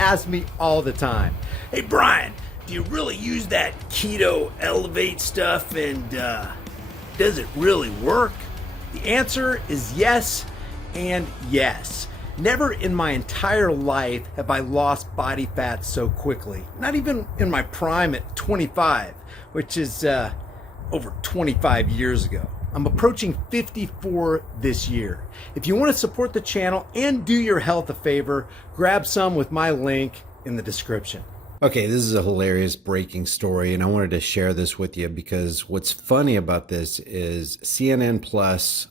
ask me all the time, "Hey Brian, do you really use that keto elevate stuff, and does it really work?" The answer is yes and yes. Never in my entire life have I lost body fat so quickly. Not even in my prime at 25, which is over 25 years ago. I'm approaching 54 this year. If you want to support the channel and do your health a favor, grab some with my link in the description. Okay, this is a hilarious breaking story, and I wanted to share this with you because what's funny about this is CNN's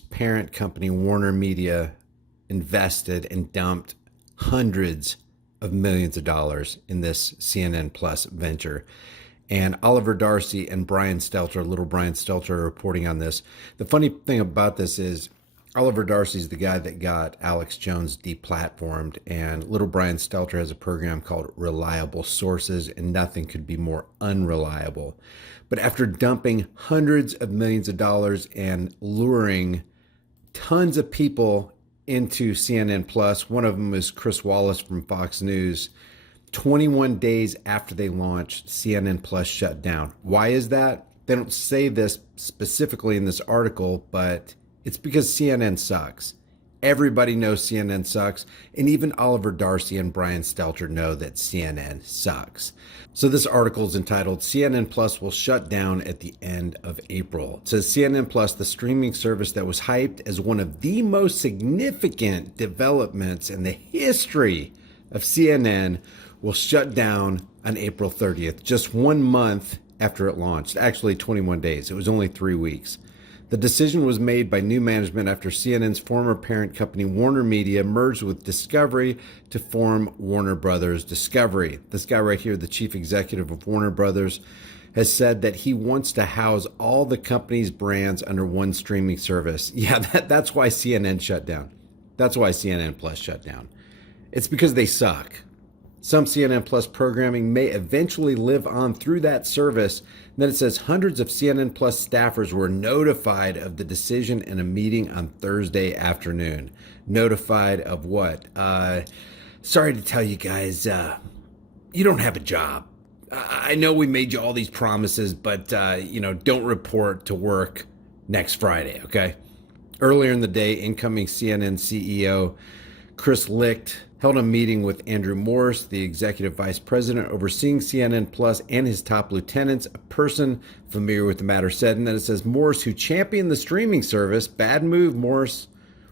parent company, Warner Media, invested and dumped hundreds of millions of dollars in this CNN Plus venture. And Oliver Darcy and Brian Stelter, little Brian Stelter, are reporting on this. The funny thing about this is Oliver Darcy is the guy that got Alex Jones deplatformed, and little Brian Stelter has a program called Reliable Sources, and nothing could be more unreliable. But after dumping hundreds of millions of dollars and luring tons of people into CNN Plus, one of them is Chris Wallace from Fox News, 21 days after they launched, CNN Plus shut down. Why is that? They don't say this specifically in this article, but it's because CNN sucks. Everybody knows CNN sucks, and even Oliver Darcy and Brian Stelter know that CNN sucks. So this article is entitled, CNN Plus will shut down at the end of April. It says CNN Plus, the streaming service that was hyped as one of the most significant developments in the history of CNN, will shut down on April 30th, just 1 month after it launched. Actually, 21 days. It was only 3 weeks. The decision was made by new management after CNN's former parent company, Warner Media, merged with Discovery to form Warner Brothers Discovery. This guy right here, the chief executive of Warner Brothers, has said that he wants to house all the company's brands under one streaming service. Yeah, that's why CNN shut down. That's why CNN Plus shut down. It's because they suck. Some CNN Plus programming may eventually live on through that service. And then it says hundreds of CNN Plus staffers were notified of the decision in a meeting on Thursday afternoon. Notified of what? Sorry to tell you guys, you don't have a job. I know we made you all these promises, but don't report to work next Friday, okay? Earlier in the day, incoming CNN CEO Chris Licht held a meeting with Andrew Morse, the executive vice president overseeing CNN Plus, and his top lieutenants. A person familiar with the matter said, and then it says, Morse, who championed the streaming service, bad move, Morse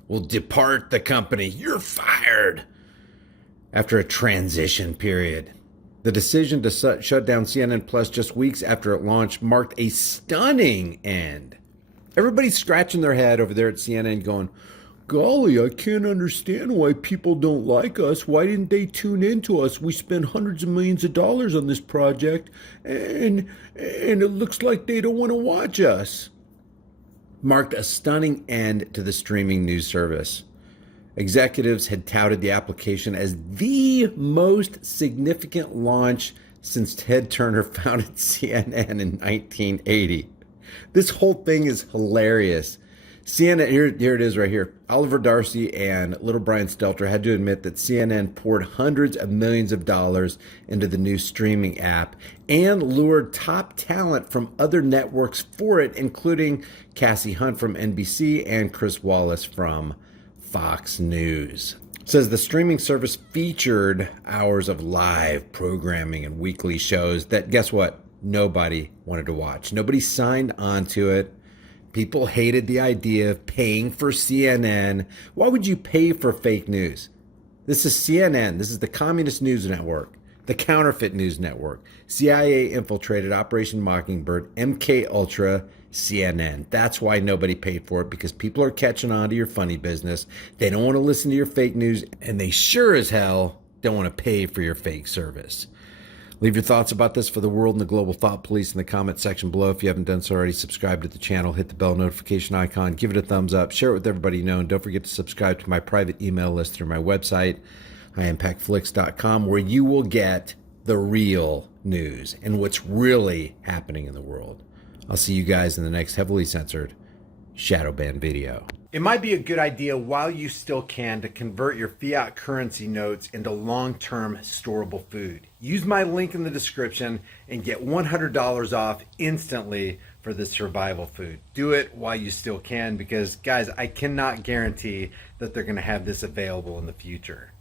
will depart the company. You're fired. After a transition period. The decision to shut down CNN Plus just weeks after it launched marked a stunning end. Everybody's scratching their head over there at CNN going, golly, I can't understand why people don't like us. Why didn't they tune in to us? We spent hundreds of millions of dollars on this project, and it looks like they don't want to watch us. Marked a stunning end to the streaming news service. Executives had touted the application as the most significant launch since Ted Turner founded CNN in 1980. This whole thing is hilarious. CNN, here it is right here. Oliver Darcy and little Brian Stelter had to admit that CNN poured hundreds of millions of dollars into the new streaming app and lured top talent from other networks for it, including Cassie Hunt from NBC and Chris Wallace from Fox News. It says the streaming service featured hours of live programming and weekly shows that, guess what? Nobody wanted to watch. Nobody signed on to it. People hated the idea of paying for CNN. Why would you pay for fake news? This is CNN. This is the Communist News Network, the Counterfeit News Network, CIA infiltrated Operation Mockingbird, MK Ultra, CNN. That's why nobody paid for it, because people are catching on to your funny business. They don't want to listen to your fake news, and they sure as hell don't want to pay for your fake service. Leave your thoughts about this for the world and the global thought police in the comment section below. If you haven't done so already, subscribe to the channel, hit the bell notification icon, give it a thumbs up, share it with everybody you know, and don't forget to subscribe to my private email list through my website, IAmpactFlix.com, where you will get the real news and what's really happening in the world. I'll see you guys in the next heavily censored shadow ban video. It might be a good idea while you still can to convert your fiat currency notes into long-term storable food. Use my link in the description and get $100 off instantly for this survival food. Do it while you still can because, guys, I cannot guarantee that they're going to have this available in the future.